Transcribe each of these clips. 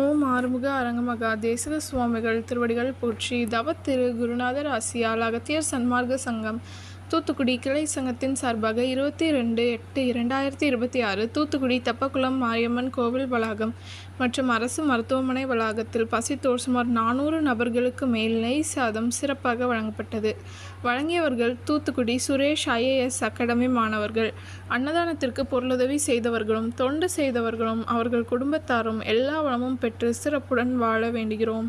ஓம் ஆறுமுக அரங்கமகா தேசிக சுவாமிகள் திருவடிகள் போற்றி. தவத்திரு குருநாதர் ஆசியால் அகத்தியர் சன்மார்க்க சங்கம் தூத்துக்குடி கிளை சங்கத்தின் சார்பாக 22/8/2026 தூத்துக்குடி தெப்பக்குளம் மாரியம்மன் கோவில் வளாகம் மற்றும் அரசு மருத்துவமனை வளாகத்தில் பசித்தோர் சுமார் 400 நபர்களுக்கு மேல் நெய் சாதம் சிறப்பாக வழங்கப்பட்டது. வழங்கியவர்கள் தூத்துக்குடி சுரேஷ் IAS அகாடமி மாணவர்கள். அன்னதானத்திற்கு பொருளுதவி செய்தவர்களும் தொண்டு செய்தவர்களும் அவர்கள் குடும்பத்தாரும் எல்லா வளமும் பெற்று சிறப்புடன் வாழ வேண்டுகிறோம்.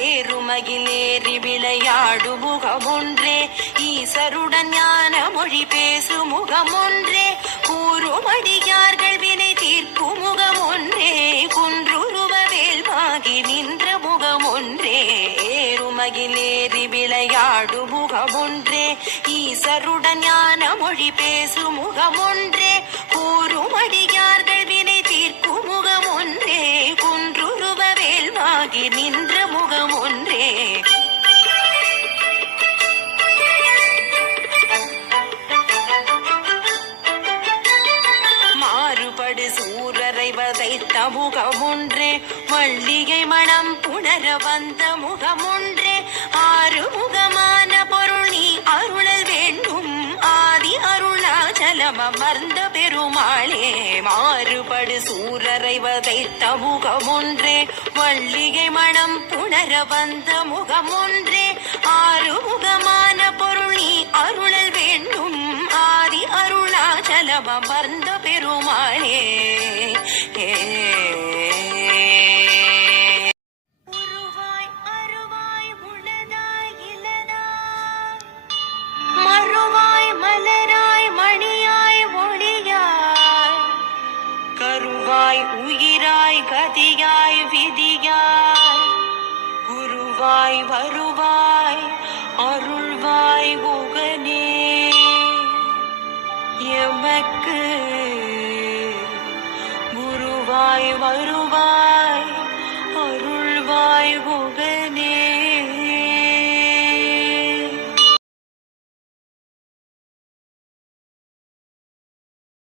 ஏறுமகிலேறி விளையாடு முகமொன்றே, ஈசருடன் ஞான மொழி பேசு முகமொன்றே, கூறுமடியார்கள் வினை தீர்க்கும் முகமொன்றே, குன்றுருவ வேல்வாகி நின்ற முகமொன்றே. ஏறுமகிலேறி விளையாடு முகமொன்றே, ஈசருடன் ஞான மொழி பேசு முகமொன்றே, கூறுமடியார்கள் வினை தீர்க்கும் முகமொன்றே, குன்றுருவ வேல்வாகி நின்ற முகமொன்றே. மாறுபடு சூரரை வதைத்த முகமொன்றே, மல்லிகை மணம் புணர வந்த முகமொன்றே, ஆறுமுகமான பொருள் நீ அருளல் வேண்டும், ஆதி அருணாச்சலம் அமர்ந்த பெருமாளே. மாறுபடு சூரரை வதைத்த முகமொன்றே, மல்லிகை மணம் புணர வந்த முகமொன்றே, ஆறுமுகமான பொருள் நீ அருளல் வேண்டும், ஆதி அருணாச்சலம் அமர்ந்த பெருமாளே. உயிராய் கதியாய் விதியாய் குருவாய் வருவாய் அருள்வாய் குகனே, எமக்கு